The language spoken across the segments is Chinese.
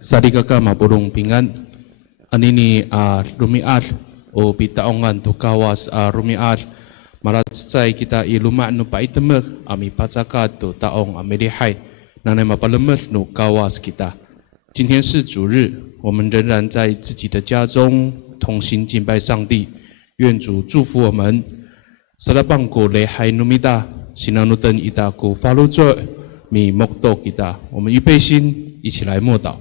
Sarigaka mapulong pingan. Anini rumiat o bitaongan tu kawas rumiat. Maratsay kita iluma no paitemek ami patsakat tu taong amelihai. Nanai mapalemet no kawas kita. 今天是主日，我们仍然在自己的家中同心敬拜上帝。愿主祝福我们。Salabangko lehai numida sinanutan itaku falujo mi mokto kita。我们预备心，一起来默祷。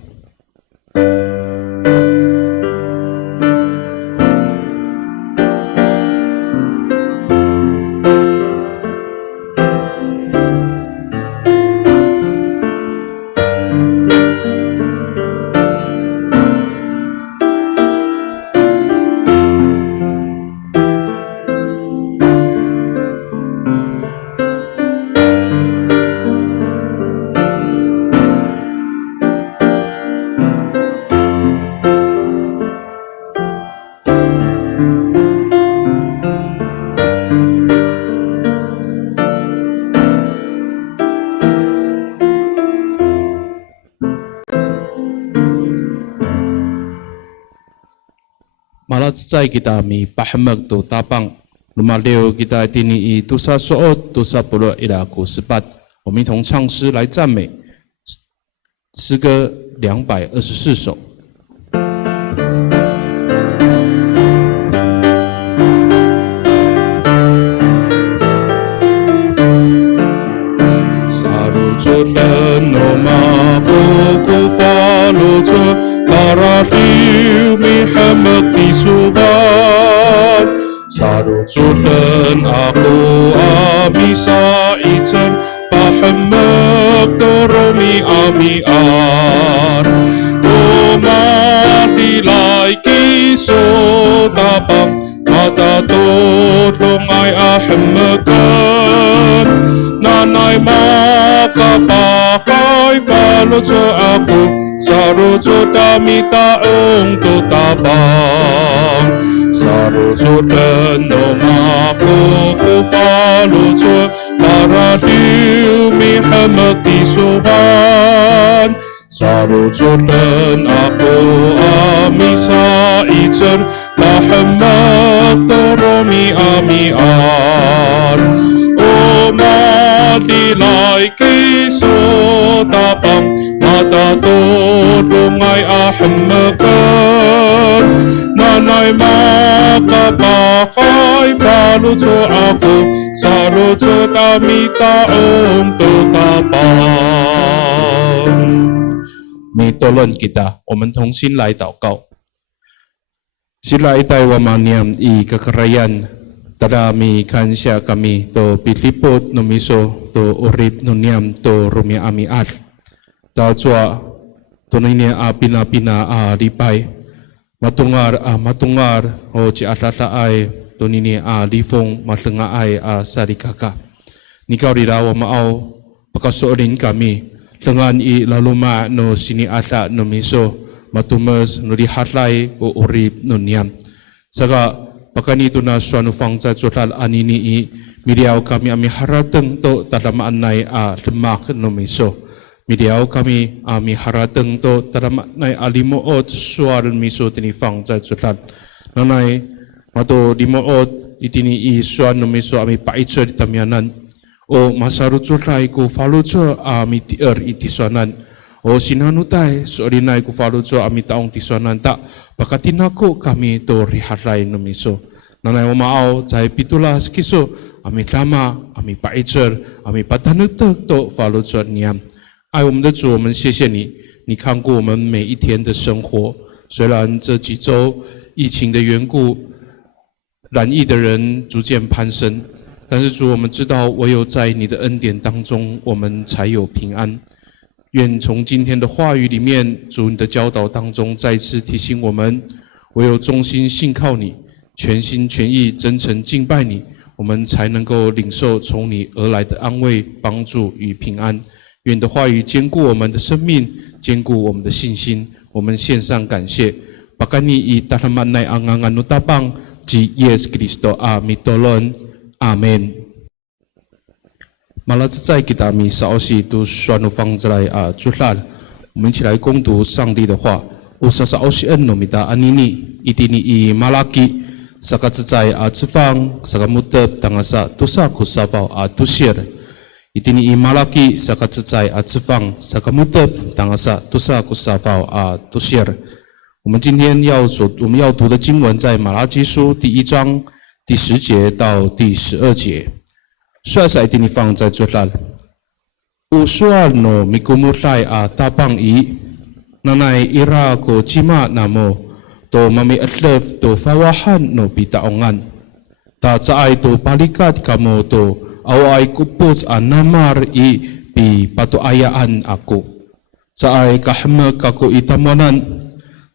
Malatsa kita mi pahamak tu tapang lumaleo kita tini i tusa soot tusa puluh ila ku14，我们一同唱诗来赞美，诗歌224首。Sarujulan nama buku falujud Arahliu mihamak di subat Sarujulan aku amisa ijan Pahamak doromi amiar Umadilai kiso tapang Mata tolong ay ahamakan Nanay makapakai paluso ako Sarujo dami taong tutabang Sarujo leno makuku palujo Arahliu mihamak di suhan Sarujo len aku amisa ijan Lahamak toromi amiar Umadilai kiso tapang Mata tolong ay ahamakan Nanay makapakai paluso ako Sarujo kami taong tutabang May tolong kita， 我们同心来祷告。Sila itay wamaniam i kakarayan Tadami kansya kami to pilipot numiso to urip nuniam to rumia amiat Tazwa tunay pina lipay matungar o ci atataay tunini lifong masengaay sarikaka Nikaw rirawa maaw pagkasuolin kami lengan i laluma no sini ata no miso matumes no dihatlay o urip nuniam saka pakanito na suanu fangza jotal anini i miriaw kami ami harateng to tatamaan nay lemak no miso Miriaw kami ami harateng to taramatnay alimuot suaran miso tinifang sa sulat. Nanay mato limuot itini i suan no miso ami paitso di tamianan. O masarut sulay ko falutso ami tier itisuanan. O sinanutay suorinay ko falutso ami taong tisuanan ta. Pakatinako kami to riharay no miso. Nanay umaaw chay pitulas kiso ami tama ami paitso ami patanutek to falutso niyam. 爱我们的主，我们谢谢你，你看过我们每一天的生活。虽然这几周疫情的缘故，染疫的人逐渐攀升，但是主，我们知道唯有在你的恩典当中，我们才有平安。愿从今天的话语里面，主你的教导当中，再次提醒我们，唯有忠心信靠你，全心全意真诚敬拜你，我们才能够领受从你而来的安慰、帮助与平安。 愿你的话语坚固我们的生命，坚固我们的信心。我们献上感谢。Pakani i tatamanay ang anganutapang ji Yesus Kristo amitolon. Amen. Malatsa kita mi saosi tu suanu fang zalay julal. 我们一起来攻读上帝的话。Usasa Osien nomita anini itini I malaki sakatsatsai atsifang sakamutep tangasa tusa kusavau atusir. Itini I malaki sakatsatsai atsifang sakamutep tangasa tusa kusavau atusir。我们今天我们要读的经文在马拉基书第1章第10节到第12节。Suasa itini fang在这里。Usual no mikumulai tabang I nanay ira ko cima namo to mami atlef to fawahan no bitaongan. Ta saay to palikat kamo to away kupos namar I pi patuayaan ako. Saay kahmag ako itamonan.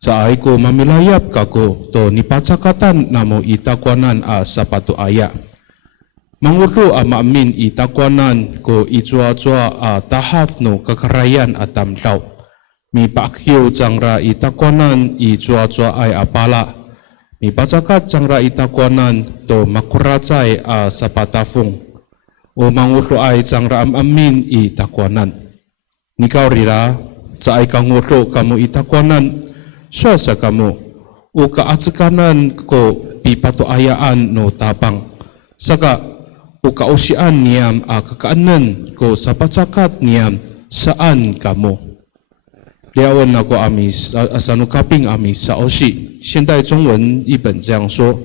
Saay ko mamilayap kako to nipatsakatan namo itakwanan sa patuaya. Mangulo maamin itakwanan ko itsua-tsua tahaf no kakarayan at tamlaw. Mi pakyo jangra itakwanan itsua-tsua ay apala. Mi patsakat jangra itakwanan to makuratsay sa patafong. O mangulo ay jangra amin itakwanan. Nikaw rira, sa ay kangulo kamo itakwanan, suasa kamo, o kaatsikanan ko pipatuayaan no tapang. Saka, o kausian niyam kakaanan ko sa patsakat niyam saan kamo. Liawan ako amis asanukaping amis sa osi。现代中文译本这样说：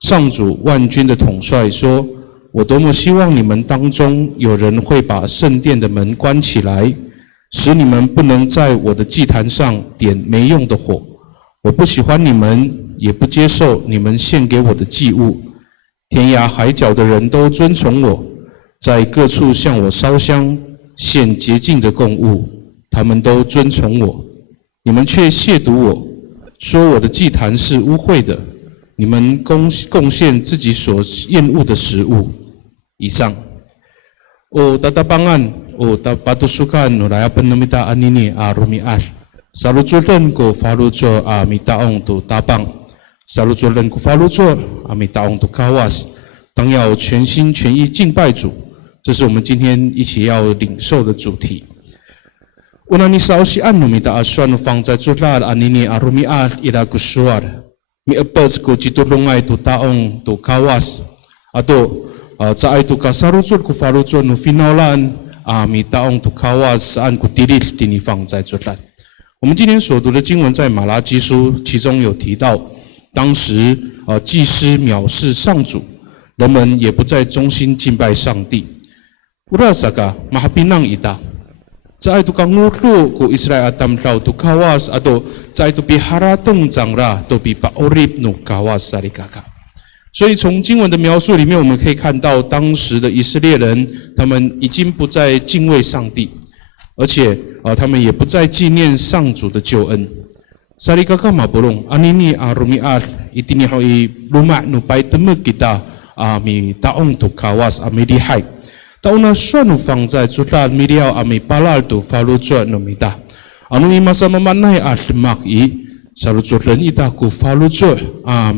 上主万军的统帅说，我多么希望你们当中有人会把圣殿的门关起来，使你们不能在我的祭坛上点没用的火。我不喜欢你们，也不接受你们献给我的祭物。天涯海角的人都尊崇我，在各处向我烧香，献洁净的供物，他们都尊崇我。你们却亵渎我，说我的祭坛是污秽的，你们贡献自己所厌恶的食物。以上。O tatapangan, o patusukan, o layapan namita anini rumial. Salutulan ko faluto mitaong to tapang.Salutulan ko faluto mitaong to kawas. 当要全心全意敬拜主，这是我们今天一起要领受的主题。Unani sausian numita aswan fang在这拉anini rumial ila kusuar. Mi apes ko citulungay to taong to kawas. Ato sa ay to kasarutul ko faluto no finalan mitaong to kawas saan ko tiril tinifang 在这拉。我们今天所读的经文在马拉基书，其中有提到，当时祭司藐视上主，人们也不再忠心敬拜上帝。Urasaka mahapinang ita. Sa ito kang ngutlo ko Israel atamlaw to kawas ato sa ito piharateng jangra to pipaorip no kawas sarikaka。所以从经文的描述里面，我们可以看到当时的以色列人，他们已经不再敬畏上帝。而且他们也不再纪念上主的救恩。Sarikaka mabulong anini rumiat itini hoi luma no pai temek kita mi taong to kawas amedihay. Tauna suanu fang 在主拉米料ami palal to falu juat no mita. Anu imasa mamanay at mak I salu juatlan ita ku falu juat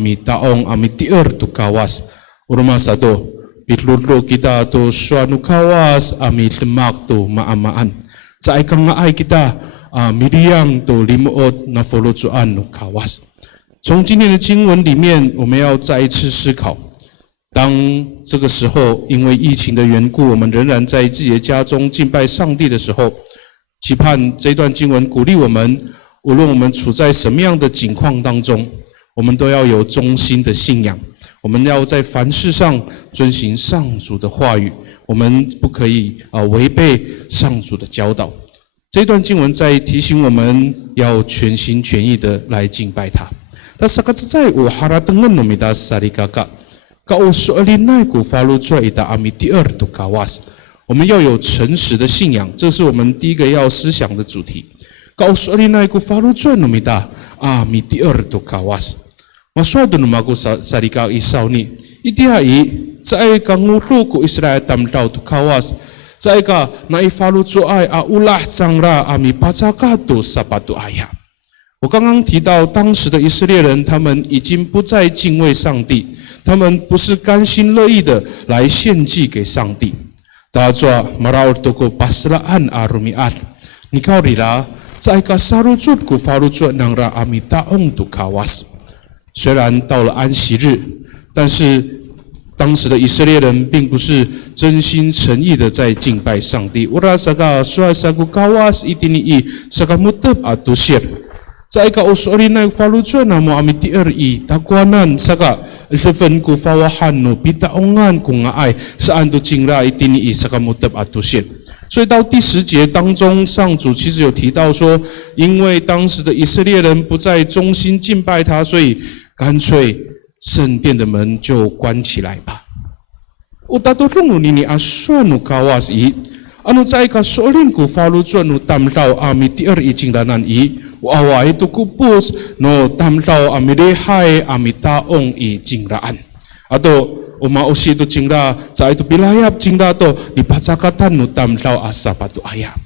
mi taong ami tier to kawas. Urmasa to pitlutlo kita to suanu kawas ami lemak to maamaan.Sa ikang nga ay kita miliyang to limuot na folotsuan no kawas。从今天的经文里面，我们要再一次思考：当这个时候因为疫情的缘故，我们仍然在自己的家中敬拜上帝的时候，期盼这段经文鼓励我们，无论我们处在什么样的境况当中，我们都要有忠心的信仰。我们要在凡事上遵行上主的话语。我们不可以违背上主的教导。这段经文在提醒我们要全心全意的来敬拜他。但sakatsatsay o haratangan no mita sarikaka kausualinay ko falu jua ita ami tier to kawas。我们要有诚实的信仰，这是我们第一个要思想的主题。kausualinay ko falu jua no mita ami tier to kawas。Maswado no mago sarika isaw ni。Itihay sa ay kangulo ko Israel tamlaw to kawas sa ay ka naifalu to ay ulah sangra ami patsakato sa patuaya。我刚刚提到，当时的以色列人，他们已经不再敬畏上帝，他们不是甘心乐意的来献祭给上帝。大家马拉尔多个巴斯拉安阿鲁米安，你靠里啦，在个沙鲁族古法鲁族能让阿弥达翁杜卡瓦斯。虽然到了安息日，但是当时的以色列人并不是真心诚意的在敬拜上帝。乌拉萨嘎苏萨古卡瓦斯伊丁尼萨嘎穆特阿杜谢。在一个usori na falujo na mo amiti eri takwanan saka eleven ku fawahan no bitaongan ku ngai saan do jingra itini i saka mutab atusin。所以到第10节当中，上主其实有提到说，因为当时的以色列人不再忠心敬拜他，所以干脆圣殿的门就关起来吧。Utatorungu nini aswanu kawas i anu在个solin ku falujo no tamlau amiti eri jingranan i。Wawai tu kupus no tamtau amirehai amitaong i jingraan. Atau uma osi tu jingra, za itu bilayap jingra to dipacakatan no tamtau asapatu ayam。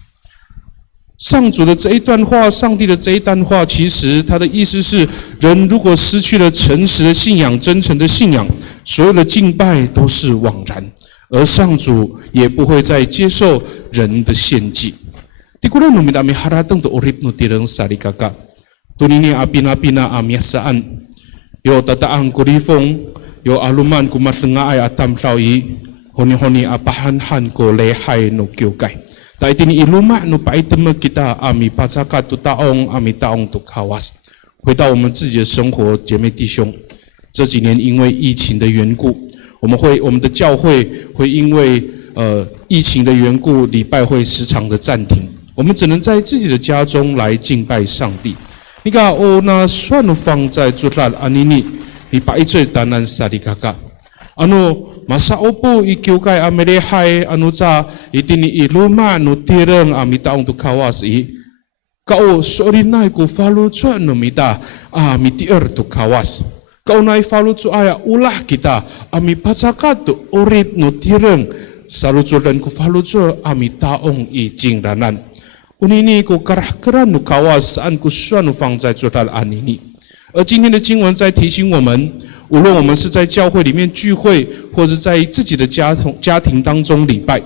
上主的这一段话，上帝的这一段话，其实他的意思是，人如果失去了诚实的信仰、真诚的信仰，所有的敬拜都是枉然，而上主也不会再接受人的献祭。Tikulah no minta miharatang to urip no tirang sari kakak. Tunini apina-pina amiasaan. Yo tataang kurifong, yo aluman kumatlenga ay atam tawi, honi-honi apahanhan ko lehay no kyukay. Ta itini iluma no paitema kita ami pacakat to taong ami taong to kawas。回到我们自己的生活，姐妹弟兄，这几年因为疫情的缘故，我们的教会会因为疫情的缘故，礼拜会时常的暂停。我们只能在自己的家中来敬拜上帝。你看，那算放在做拉安尼尼，你把一最单单萨利卡卡，masa opo ikiukay amerehai sa itini iluma no tirang amita untuk kawas kau sorinai ko falu cuan no mita mitier tu kawas. Kau nai falu cu aya ulah kita ami pasakat tu urip no tirang salucu dan ku falu cu amita ong i jingdanan。Unini ko kerah-kerah nu kawas an ku suan nu fang在做他的安尼尼。而今天的经文在提醒我们，无论我们是在教会里面聚会，或是在自己的家庭当中礼拜，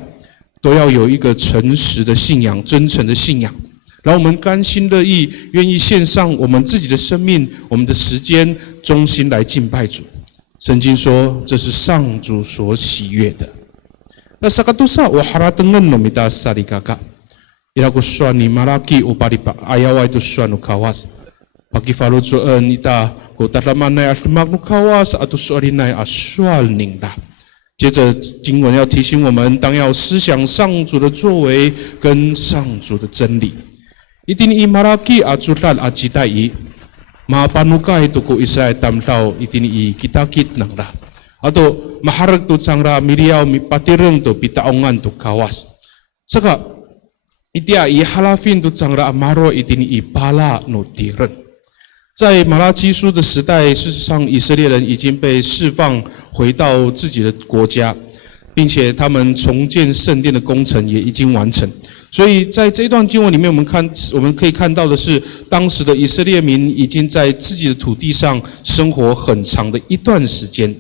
都要有一个诚实的信仰、真诚的信仰，让我们甘心乐意、愿意献上我们自己的生命、我们的时间，忠心来敬拜主。圣经说，这是上主所喜悦的。那萨卡杜萨我哈拉登恩诺米达萨里嘎嘎。Ila ko suan ni Malaki upari pa ayawa itu suan no kawas. Pagi falu suan ita ko tatlaman nai asmak no kawas atau suarinai aswal ningda。接着经文要提醒我们，当要思想上主的作为跟上主的真理。Itin i Malaki aculan acitai i mapanuka itu ko Israel tamtau itin i kitakit nangda. Atau maharag tu sangra miriau mi patireng tu pitaongan tu kawas. Saka。Itia i halafin tu changra amaro itini i pala no tiren。在马拉基书的时代，事实上以色列人已经被释放回到自己的国家，并且他们重建圣殿的工程也已经完成。所以在这一段经文里面，我们可以看到的是，当时的以色列民已经在自己的土地上生活很长的一段时间。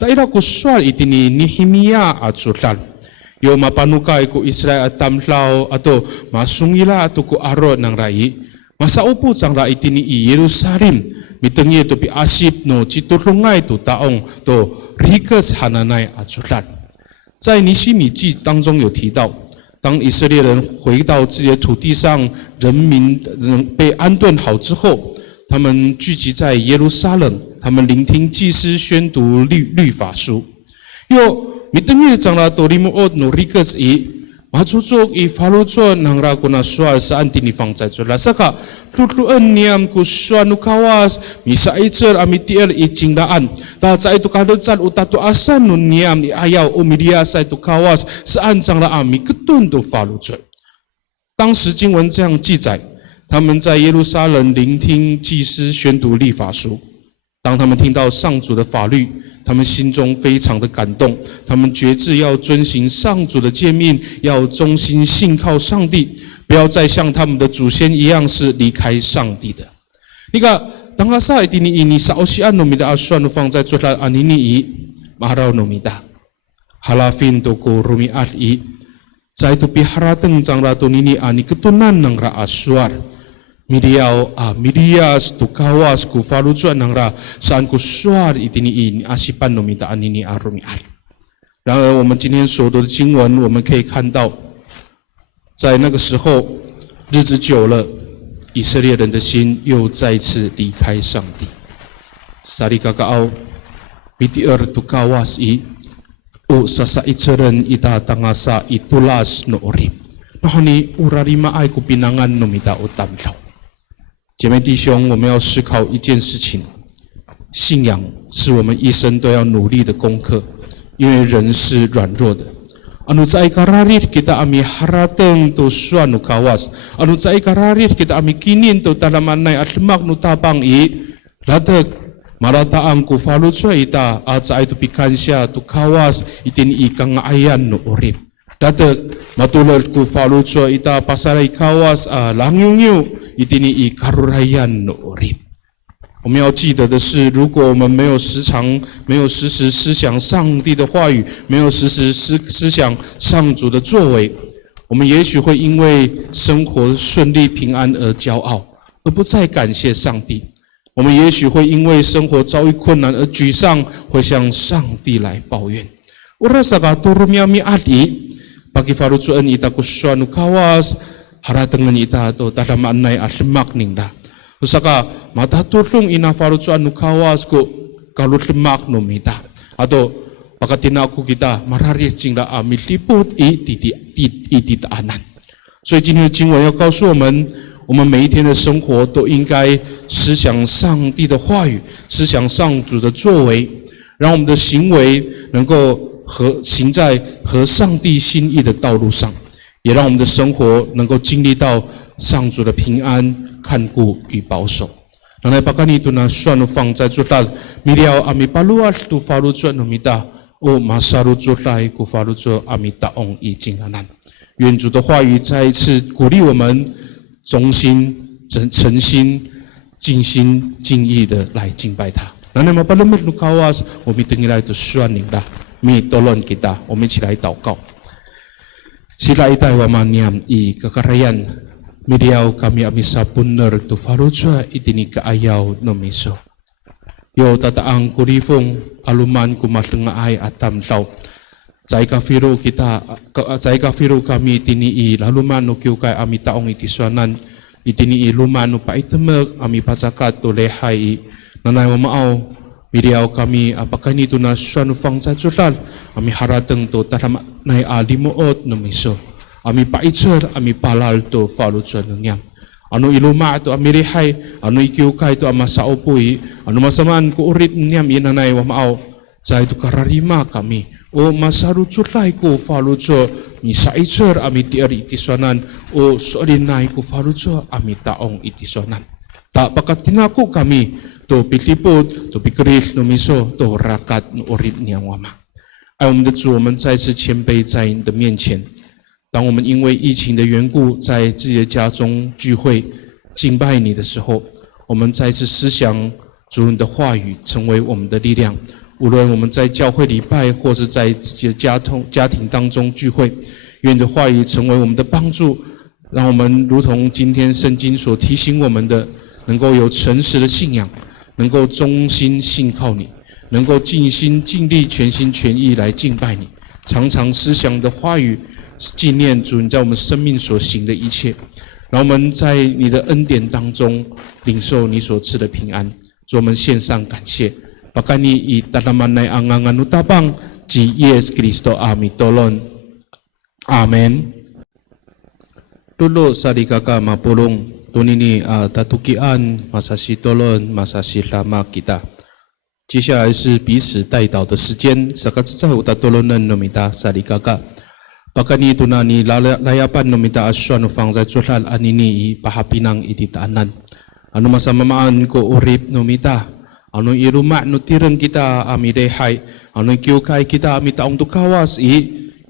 Daerah kuswal itini Nehemia aculan。Yo mapanukai ko Israel at tamlaw ato masungila ato ko aro ng rai masaupo sang rai tini i Jerusalem mitengi to pi asip no chitulungay to taong to rikas hananay aculan。在尼希米记当中有提到，当以色列人回到自己的土地上，人民被安顿好之后，他们聚集在耶路撒冷，他们聆听祭司宣读律法书。Mitengil changla torimu od no rikas i machuchok i falucho nangra kuna swal saan tinifang cai chola saka lutluan niam ku swanu kawas misa icher amitier i cingdaan ta cai tu kadechan utatu asan nun niam i ayau umidia sai tu kawas saan changla ami ketun tu falucho。当时经文这样记载，他们在耶路撒冷聆听祭司宣读律法书。当他们听到上主的法律，他们心中非常的感动，他们决志要遵行上主的诫命，要忠心信靠上帝，不要再像他们的祖先一样是离开上帝的。你看，当阿萨伊蒂尼伊尼萨欧西安努米达阿算放在做他安尼尼伊马拉努米达哈拉芬多古鲁米阿伊在tu piharateng jangra tu nini ani ketunan nang ra aswar. Midias tu kawas ku falucuan nang ra saan ku swar itini in asipan nomita anini arumian。然而，我们今天所读的经文，我们可以看到，在那个时候，日子久了，以色列人的心又再次离开上帝。Sari kakao, pitier tu kawas sasa iteren ita tangasa itulas no orim. Nahani urarima ai kupinangan no mita utamlaw。姐妹弟兄，我们要思考一件事情：信仰是我们一生都要努力的功课，因为人是软弱的。Anu sa ikararit kita ami harateng to suanu kawas. Anu sa ikararit kita ami kinin to talamanay at lemak no tabang ladag marataang ku falutswa ita at sa ito pikansya to kawas itin ikangayan no orip. Dadag matulad ku falutswa ita pasaray kawas langyungyu itini ikarurayan no orip。我们要记得的是，如果我们没有时时思想上帝的话语，没有时时思想上主的作为，我们也许会因为生活顺利平安而骄傲，而不再感谢上帝。我们也许会因为生活遭遇困难而沮丧，会向上帝来抱怨。Urasaka turumiami adi bagi farucuan ita kusuanu kawas haratengan ita to tadamanay aslemak ningda。Usaka matatulong ina farucuan no kawas ko kalutlemak no mita ato pagkatinaku kita mararir jingla miliput ititaanan。所以今天的经文要告诉我们，我们每一天的生活都应该思想上帝的话语，思想上主的作为，让我们的行为能够行在合上帝心意的道路上，也让我们的生活能够经历到上主的平安、看顾与保守。Nanay pakani ito na suano fang在主大miliao ami paluat tu falucuan no mita o masaru主大ku falucuan ami taong i jinglanan。愿主的话语再一次鼓励我们忠心、诚心、尽心尽意的来敬拜他。Nanay mapalumot no kawas o mitengilay to suaning da mi tolon kita。我们一起来祷告。Sila itay wamaniam i kakarayan。Miliau kami amisa puner tu farucua itini kaayaw no miso. Yo tataang kurifong aluman kumatlungaay atam tau. Zai kafiru kami itini laluman no kiukay ami taong itiswanan itini luman no paitemek ami pasakat to lehay nanay mamaaw. Miliau kami apakah nito na suanu fang sa tulal ami harateng to tatamanay alimuot no miso. Ami paicer, ami palal to falucuan ng Ano iluma to amirihay, ano ikiukay to amasaopui, ano masamaan ko urit niyam inanay wamaaw, sa ito kararima kami. O masaruculay ko faluco, misaicer ami tiar itiswanan, o sorinay ko faluco ami taong itiswanan. Ta pakatinako kami, to pilipod, to pikril no miso, to rakat no urit niyam wama. 爱我们的主，我们再次谦卑在你的面前。当我们因为疫情的缘故，在自己的家中聚会敬拜你的时候，我们再次思想主你的话语，成为我们的力量。无论我们在教会礼拜，或是在自己的家庭当中聚会，愿你的话语成为我们的帮助，让我们如同今天圣经所提醒我们的，能够有诚实的信仰，能够忠心信靠你，能够尽心尽力、全心全意来敬拜你，常常思想你的话语。纪念主你在我们生命所行的一切，让我们在你的恩典当中领受你所赐的平安。主，我们献上感谢。Pakani i tatamanay angangan utabang ji Yesus Kristo ami tolon. Amen. Tulo sa dikaka mapulong tunini tatukian masasi tolon masasi lama kita。接下来是彼此代祷的时间。Sakat sa utatolonan nomita sa dikaka。Pakani ito na ni layapan no mita aswan ufang zay tsulal anini pahapinang ititaanan. Ano masamamaan ko urip no mita. Ano iruma no tirang kita amirehay. Ano ikiukay kita amitaong tukawas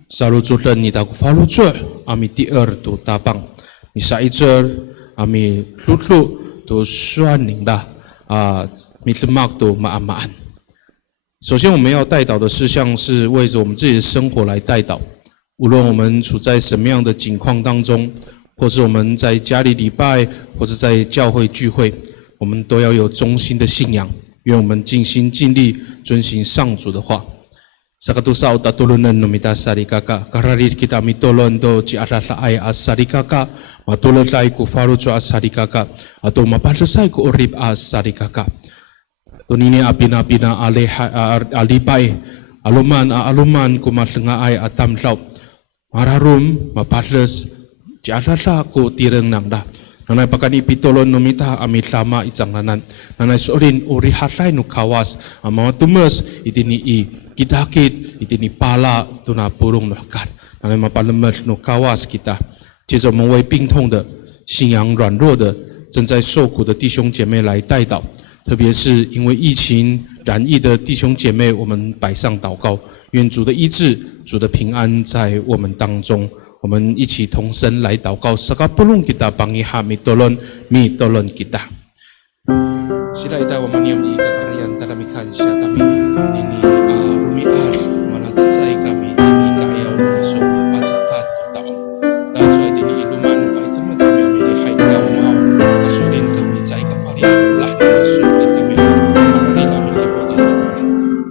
salu tsulan nita ko falutsur amitier to tapang. Misa itser ami lutlu to swan ningda mitlemak to maamaan. 首先我们要代祷的事项是为着我们自己的生活来代祷。无论我们处在什么样的境况当中，或是我们在家里礼拜，或是在教会聚会，我们都要有忠心的信仰。愿我们尽心尽力遵行上主的话。Sakatusa utatulunan numita sarikaka kararir kita mitolon do ci alalai asarikaka matulai ku farujo asarikaka atau mapadasai ku urip asarikaka. Tunini apina alipai aluman ku malengai atamlau mararum mapadas ci alala ku tireng nangda. Nanay pakani pitolon numita amit lama itsanglanan. Nanay sorin uri hatlay no kawas ang mga tumas itini kitakit itini pala tuna purong no hakar. Nanay mapalamat no kawas kita. 接着我们为病痛的、信仰软弱的、正在受苦的弟兄姐妹来代祷，特别是因为疫情染疫的弟兄姐妹，我们摆上祷告，愿主的医治、主的平安在我们当中。我们一起同声来祷告。Sakapulong kita pangiha mitolon kita. Sila ita wa maniam ni kakarayan talamikan siya kami nini rumiar malatsay kami nini kayaw so patsakat taon. Dahil sa itini iluman ay tumag kami amilihay ka umaaw kasulin kami sa ikafaris ulah so kami marari kami libutan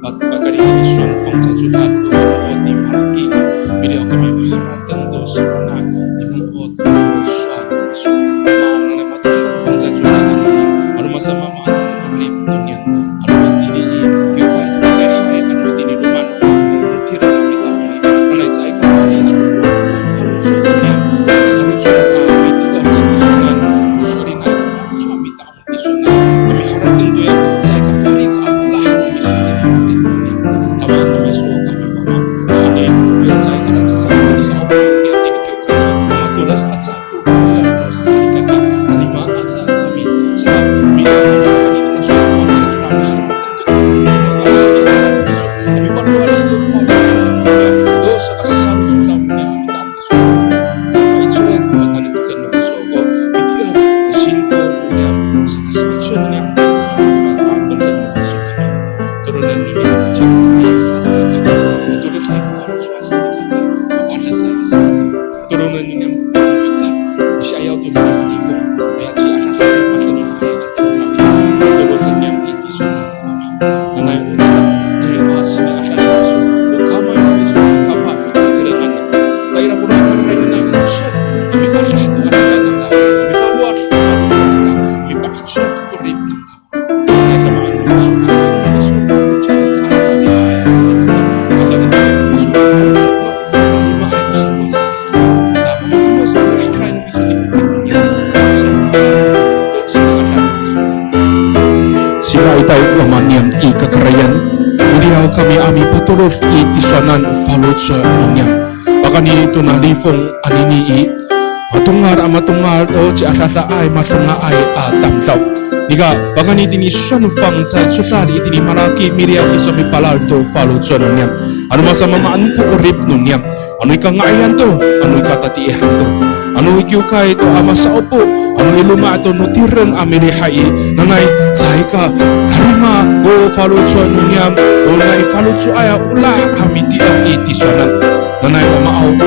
at pagkarin isun fang sa sulat lumaod ni maraki bili kami maharatan Sifana imuot suan so mau na matusun fang sa sulat ano masama maarip nunyan ano tini kiway tumahay ano tini luman tira kami taonay anay sa ikaw falis faluso nunyan saluso mitiga itisonan usuri na faluso mitaong itisonan kami haratan doya sa ikaw falis Allah numiso tini nunyan tamaan numiso kami mama hanin yun sa ikaw nagsasama sa sa niya. Bakani ito na lifong anini matungar o ci asasa ay matunga ay tamsaw. Nika bakani tini sunfang sa susari tini malaki miriya iso mi palal to follow sa niya. Ano masama maan ko urip niya. Ano ikangayan to? Ano ikatatiihan to? Ano ikiukay to ama sa opo? Ano iluma ito nutirang amilihay nanay sahay ka harima o follow sa niya o na i-follow sa aya ulah hamiti ang itisonan nanay mamaaw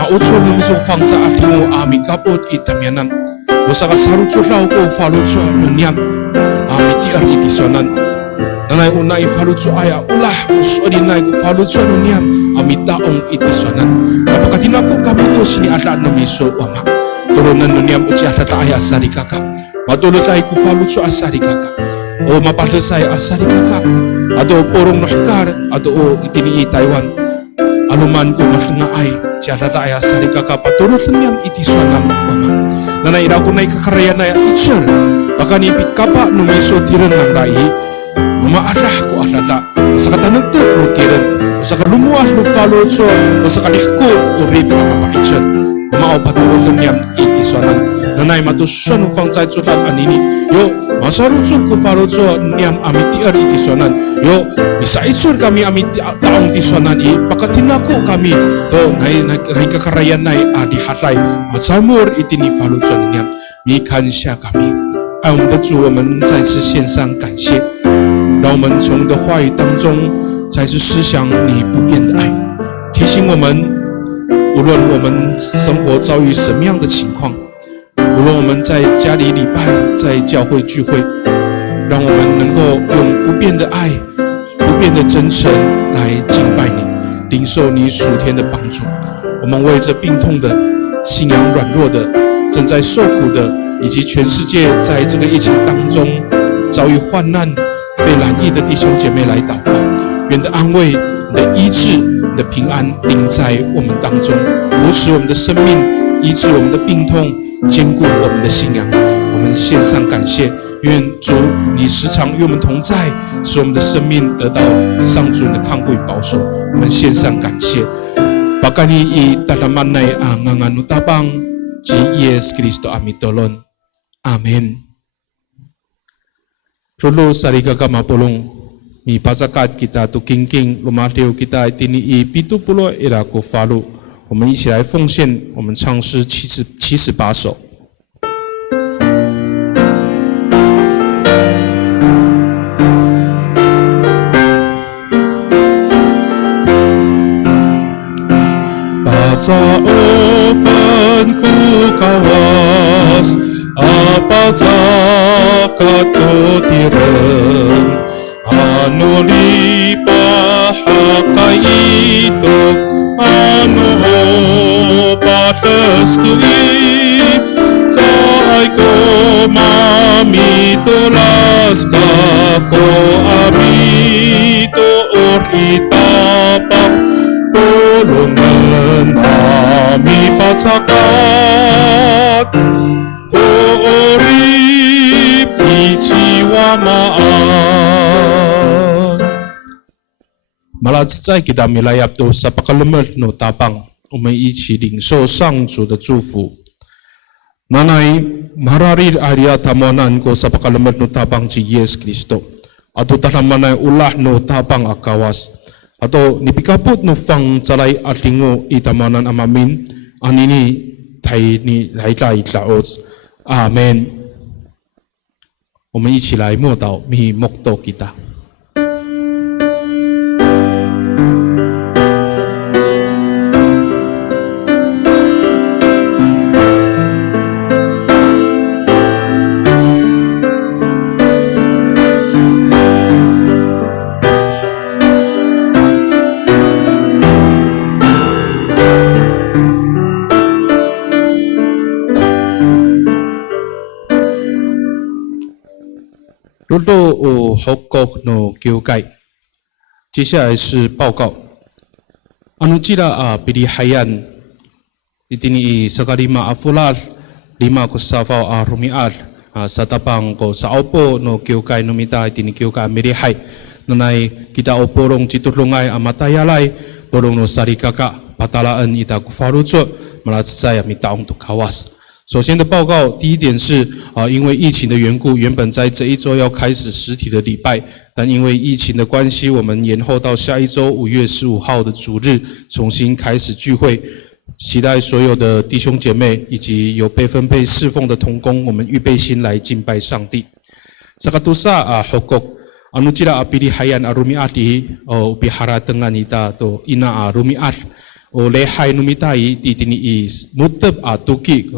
mautsol ng isang fang sa ating aming kapot itamyanan o sa kasarutso raw ko follow sa niya hamiti ang itisonan nanay una i-follow sa aya ulah usuri na i-follow sa niya amitaong itisonan kapag katinako kami to sinialaan na miso ama turunan nuniyam uci asata ay asari kaka matulot ay kufalut so asari kaka o mapatlasay asari kaka ato porong nohkar ato o itini Taiwan aluman ko malinga ay ci asata ay asari kaka patulot nuniyam itisonan mama nanaira ko na ikakarayan na itcher bakani pikapa numiso tiran ng rahi mamaalah ko asata sa katanagtag no tiran sa kalumuah no falut so sa kalihko o rib mapaitcher Mao patulong niyam itisonan nanay matusun fang cai sulat anini yo masarutsun ku farutso niyam amiti ar itisonan yo bisa isur kami amiti taong tisonan pakatinako kami to nai kakarayan nai adi hatai masamur itini farutso niyam mi kansha kami 爱我们的主，我们再次献上感谢，让我们从你的话语当中再次思想你不变的爱，提醒我们无论我们生活遭遇什么样的情况，无论我们在家里礼拜，在教会聚会，让我们能够用不变的爱、不变的真诚来敬拜你，领受你属天的帮助。我们为着病痛的、信仰软弱的、正在受苦的，以及全世界在这个疫情当中遭遇患难、被染疫的弟兄姐妹来祷告，愿的安慰、你的医治、你的平安临在我们当中，扶持我们的生命，医治我们的病痛，坚固我们的信仰。我们献上感谢，愿主你时常与我们同在，使我们的生命得到上主你的看顾与保守。我们献上感谢。Pakani i tatamanay ang nganganutapang ji Yesus Kristo amitolon. Amen. Lulu sarika ka mapulong mi pasakat kita tu king lumateo kita tini i 70 iraku falu. 我们一起来奉献，我们唱诗78首。Sa oven ku kawas apa zakatutiran anu lipahakai itu anu patestui sai ko mamitulas kako abito oritapang tulungan kami pasakat koorip ichiwamaan. Malat 在kita milayap to sa pakalumat no tapang, 我们一起领受上主的祝福。Nanay mararir aria tamonan ko sa pakalumat no tapang si Yesus Kristo. Ato talamanay ulah no tapang akawas. Atau nipikaput no fang calai atingo itamanan amamin anini tai ni lai laos. Amen. 我们一起来默祷，mi mokto kita。Lulu Hokok no Kyukai， 接下来是报告。Anujila pilihan itini sa kalima afular lima ko safaw rumial sa tapang ko sa opo no Kyukai no mita itini Kyukai mirihay nanay kita oporong citulungay amatayalay porong no sarikaka patalaan ita kufarucho malatsaya mitaong tukawas。首先的报告，第一点是因为疫情的缘故，原本在这一周要开始实体的礼拜，但因为疫情的关系，我们延后到下一周5月15号的主日重新开始聚会。期待所有的弟兄姐妹以及有被分配侍奉的同工，我们预备心来敬拜上帝。Sakatusa hokok anu cila pilihan rumiat di bihara dengan ita to ina rumiat oleh hai numitai titini is mutep tuki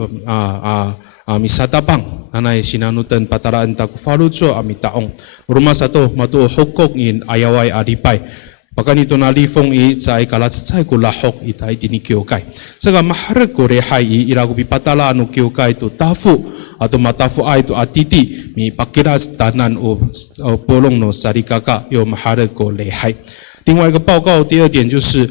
misatapang anay sinanutan pataraan ta kufalucho amitaong rumah satu matu hokok in ayawai adipay pakanito nalifong i tsai kalatsai kulahok itai tini kyokai saka maharag ko rehai i irago pipatala anu kyokai to tafu atau matafu ai to atiti mi pakiras tanan o polong no sarikaka yo maharag ko rehai。另外一个报告，第二点就是，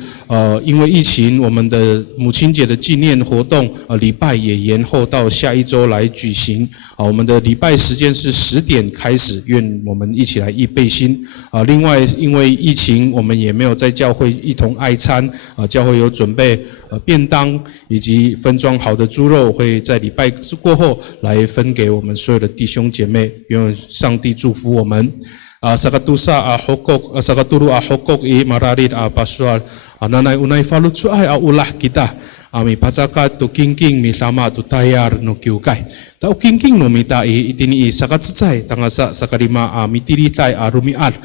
因为疫情，我们的母亲节的纪念活动，礼拜也延后到下一周来举行。我们的礼拜时间是10点开始，愿我们一起来预备心。另外，因为疫情，我们也没有在教会一同爱餐，教会有准备便当以及分装好的猪肉，会在礼拜过后来分给我们所有的弟兄姐妹。愿上帝祝福我们。Sakatusa hokok sakaturu hokok i mararit paswal nanay unay falutsu ay ulah kita ami pasakat tu kingking mi sama tu tayar no kyukay tau kingking no mita itini sakat tsai tangasa sakarima mitiritai rumiat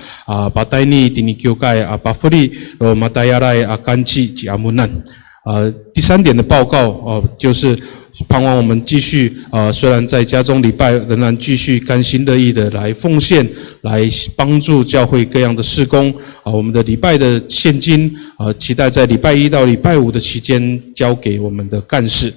patay ni itini kyukay pafri ro matayaray kanchi ci amunan 第3点的报告就是盼望我们继续虽然在家中礼拜，仍然继续甘心乐意的来奉献，来帮助教会各样的事工我们的礼拜的现金期待在礼拜1到礼拜5的期间交给我们的干事。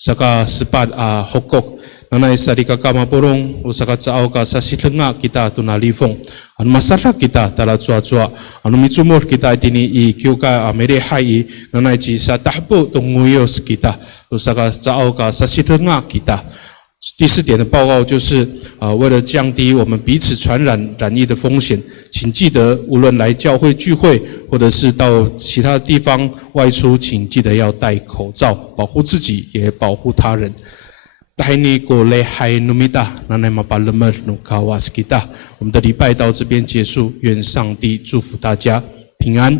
Saka sepat hokok nanai sarika kama borong usaka tsao ka sasilenga kita tunalifong anu masalah kita tala cua-cua anu mitsumur kita itini i kyuka mere hai nanai ji sa tahpo tunguyos kita usaka tsao ka sasilenga kita。第4点的报告就是为了降低我们彼此传染染疫的风险，请记得无论来教会聚会或者是到其他地方外出，请记得要戴口罩，保护自己也保护他人。Tahini ko lehai numita nanai mapalamer nukawas kita。我们的礼拜到这边结束，愿上帝祝福大家平安。